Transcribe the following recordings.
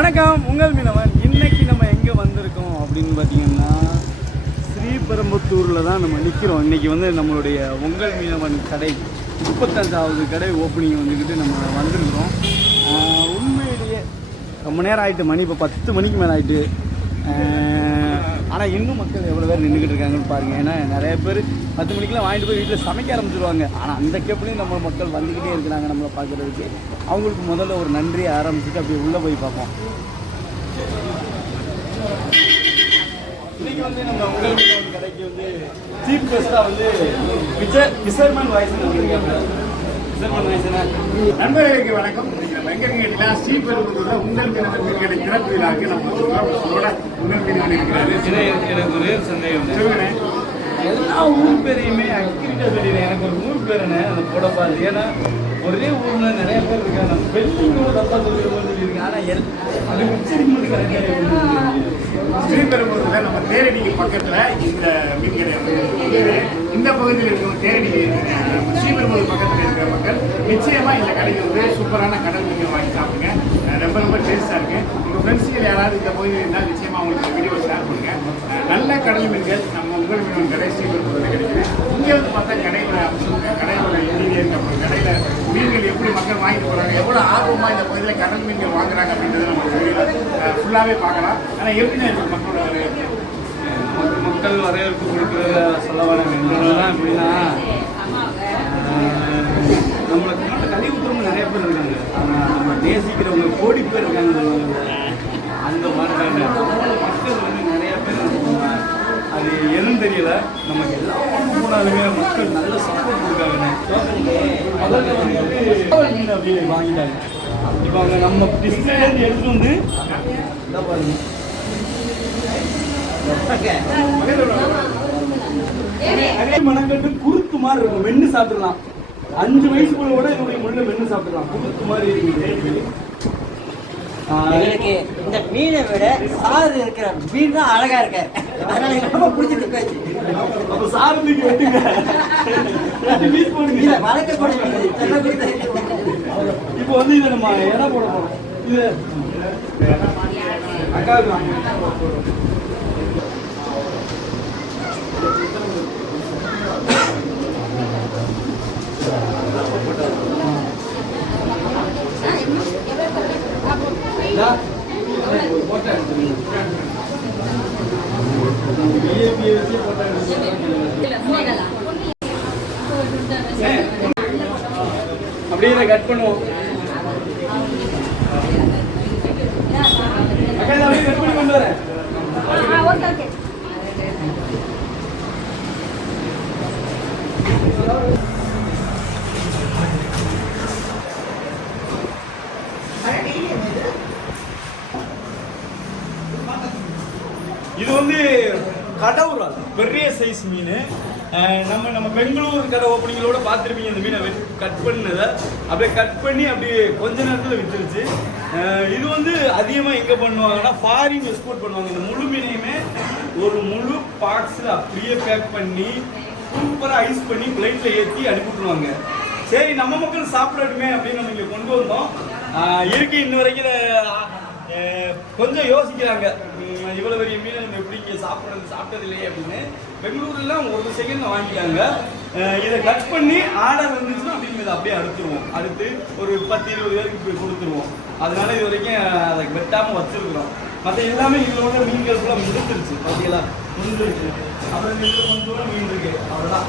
வணக்கம். உங்கள் மீனவன். இன்னைக்கு நம்ம எங்கே வந்திருக்கோம் அப்படின்னு பார்த்தீங்கன்னா ஸ்ரீபெரும்புத்தூரில் தான் நம்ம நிற்கிறோம் இன்றைக்கி வந்து நம்மளுடைய உங்கள் மீனவன் கடை முப்பத்தஞ்சாவது கடை ஓப்பனிங் வந்துக்கிட்டு நம்ம வந்திருக்கிறோம். உண்மையிலேயே ரொம்ப நேரம் ஆகிட்டு மணி இப்போ பத்து மணிக்கு மேலே ஆகிட்டு ஆனால் இன்னும் மக்கள் எவ்வளோ பேர் நின்றுக்கிட்டு இருக்காங்கன்னு பாருங்க. ஏன்னா நிறைய பேர் பத்து மணிக்கெலாம் வாங்கிட்டு போய் வீட்டில் சமைக்க ஆரம்பிச்சிருவாங்க. ஆனால் அந்த கேப்லேயும் நம்ம மக்கள் வந்துக்கிட்டே இருக்கிறாங்க நம்மளை பார்க்குறதுக்கு. அவங்களுக்கு முதல்ல ஒரு நன்றியை ஆரம்பிச்சுட்டு அப்படியே உள்ளே போய் பார்ப்போம். இன்றைக்கி வந்து நம்ம உங்கள் கடைக்கு வந்து சீஃப் கெஸ்ட்டாக வந்து விஜய் விசர்மன் வாய்ஸ் வந்திருக்காங்க நண்பர்களுக்கு வணக்கம். நம்ம எங்க இருக்கீங்கன்னா ஸ்ரீபெரும்புதூர்ல உங்கள் மீனவன் மீன்கடை திறப்பு விழாவுக்கு நம்ம வந்திருக்கோம். நம்மளோட உங்கள் மீனவன் இருக்கிறாரு எனக்கு ஒரே சந்தேகம். எல்லா ஊர் பேரையுமே அக்கிரிட்ட சொல்லிடுறேன் எனக்கு ஒரு ஊர் பேர் என்ன அந்த போடப்பாது ஏன்னா ஒரே ஊர்ல நிறைய பேர் இருக்காங்க. பெல்லிங்கோட தப்பா சொல்லிடுவோம் சொல்லியிருக்கேன் ஆனா அது மட்டும் கரெக்டாக ஸ்ரீபெரும்புதூர்ல நம்ம தேரடிக்கு பக்கத்துல இந்த மீன்கடை அமைந்திருக்கு. இந்த பகுதியில் இருக்கிற தேரடி அஹ், ஸ்ரீபெரும்புதூர் இருக்கிற மக்கள் நிச்சயமாக இந்த கடைக்கு வந்து சூப்பரான கடல் மீன் வாங்கி சாப்பிடுங்க. ரொம்ப ரொம்ப டேஸ்ட்டாக இருக்குது உங்கள் ஃப்ரெண்ட்ஸுகள் யாராவது இந்த பகுதியில் இருந்தால் நிச்சயமாக அவங்களுக்கு வீடியோ ஷேர் பண்ணுங்க. நல்ல கடல் மீன்கள் நம்ம உங்கள் மீன் கடை ஸ்ரீபெரும்புதூர்ல கிடைக்குது. இங்கே வந்து பார்த்தா கடையோட அம்சம் கடையோட இன்டீரியர் அப்புறம் கடையில் மீன்கள் எப்படி மக்கள் வாங்கிட்டு போகிறாங்க எவ்வளோ ஆர்வமாக இந்த பகுதியில் கடல் மீன்கள் வாங்குறாங்க அப்படின்றத நம்ம ஃபுல்லாகவே பார்க்கலாம். ஆனால் எப்படின்னா இருக்கு மக்களோட வரவேற்பு? மக்கள் வரவேற்பு கொடுக்குறத சொல்ல வரேன். என்னதான் எப்படின்னா ஆஹ், நம்மளுக்கு முன்னாடி கழிவு ஊத்துறவங்க நிறைய பேர் இருக்காங்க. ஆனால் நம்ம நேசிக்கிறவங்க கோடி பேர் இருக்காங்க. அந்த மாதிரி மக்கள் வந்து நிறைய பேர். அது எதுவும் தெரியல. நமக்கு எல்லா போனாலுமே மக்கள் நல்ல சப்போர்ட் கொடுக்காங்க முதல்ல வந்து வாங்கிட்டாங்க. இப்போ அவங்க நம்ம டிஸ்பிளேலேருந்து எடுத்துட்டு வந்து பாருங்க. மனங்கட்டு குருத்து மாதிரி இருக்கும். மென்னு சாப்பிடலாம். அஞ்சு வயசுக்குள்ள கூட என்னுடைய முள்ள மென்னு சாப்பிடலாம். குருத்து மாதிரி எங்களுக்கு இந்த மீனை விட சாறு இருக்கிற மீன் தான் அழகா இருக்காரு அதனால ரொம்ப பிடிச்சிட்டு போச்சு அப்ப சாரு தூக்கி வெட்டுங்க போடுங்க. மீன் செல்ல மீன். இப்போ வந்து இதை நம்ம எடை போட போறோம். இது அக்காவுக்கு அப்படியே கட் பண்ணுவோம் அக்கா, இதை அப்படியே கட் பண்ணி கொண்டு வரேன் இது வந்து கடவுரால் பெரிய சைஸ் மீன். நம்ம நம்ம பெங்களூர் கடை ஓப்பனிங்களோட பார்த்துருப்பீங்க இந்த மீனை கட் பண்ணதை. அப்படியே கட் பண்ணி அப்படியே கொஞ்ச நேரத்தில் வித்துருச்சு. இது வந்து அதிகமாக எங்கே பண்ணுவாங்கன்னா ஃபாரின் எக்ஸ்போர்ட் பண்ணுவாங்க. இந்த முழு மீனையுமே ஒரு முழு பாக்ஸில் அப்படியே பேக் பண்ணி சூப்பராக ஐஸ் பண்ணி பிளைட்டில் ஏற்றி அனுப்பிவிட்ருவாங்க சரி நம்ம மக்கள் சாப்பிடட்டுமே அப்படின்னு நம்ம இங்கே கொண்டு வந்தோம். இருக்கு இன்ன வரைக்கும் கொஞ்சம் யோசிக்கிறாங்க. இவ்வளோ பெரிய மீன் நம்ம எப்படி இங்கே சாப்பிட்றது சாப்பிட்டது இல்லையே அப்படின்னு. பெங்களூர்லாம் ஒரு செகண்ட் வாங்கிட்டாங்க. இதை கட் பண்ணி ஆர்டர் வந்துச்சுன்னா அப்படின்னு இதை அப்படியே அடுத்துருவோம் அடுத்து ஒரு பத்து இருபது பேருக்கு போய் கொடுத்துருவோம். அதனால இது வரைக்கும் அதை வெட்டாமல் வச்சிருக்கிறோம். மற்ற எல்லாமே இதில் உள்ள மீன்கள் ஃபுல்லாக முடிஞ்சிருச்சு. பார்த்தீங்களா முடிஞ்சிருச்சு. அப்புறம் இதில் கொஞ்சம் மீன் இருக்கு. அவ்வளோதான்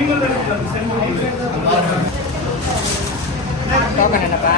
மீன்கள் இருக்கு அந்த செம்மீன் டோக்கன் என்னப்பா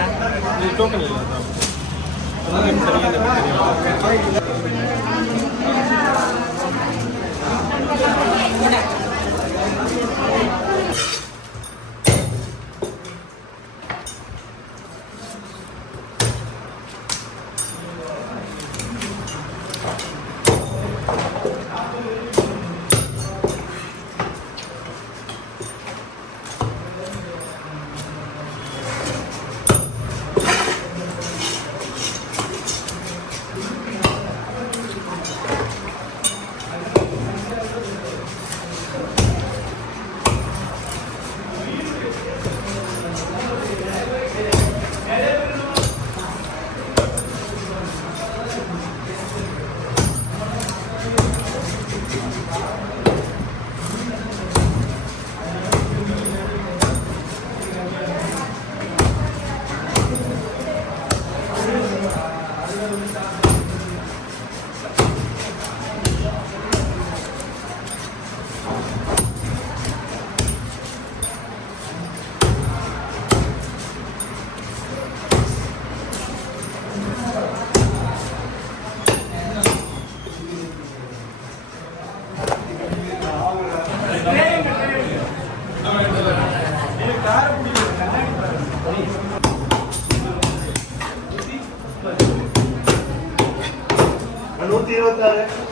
நூத்தி இருபத்தாறு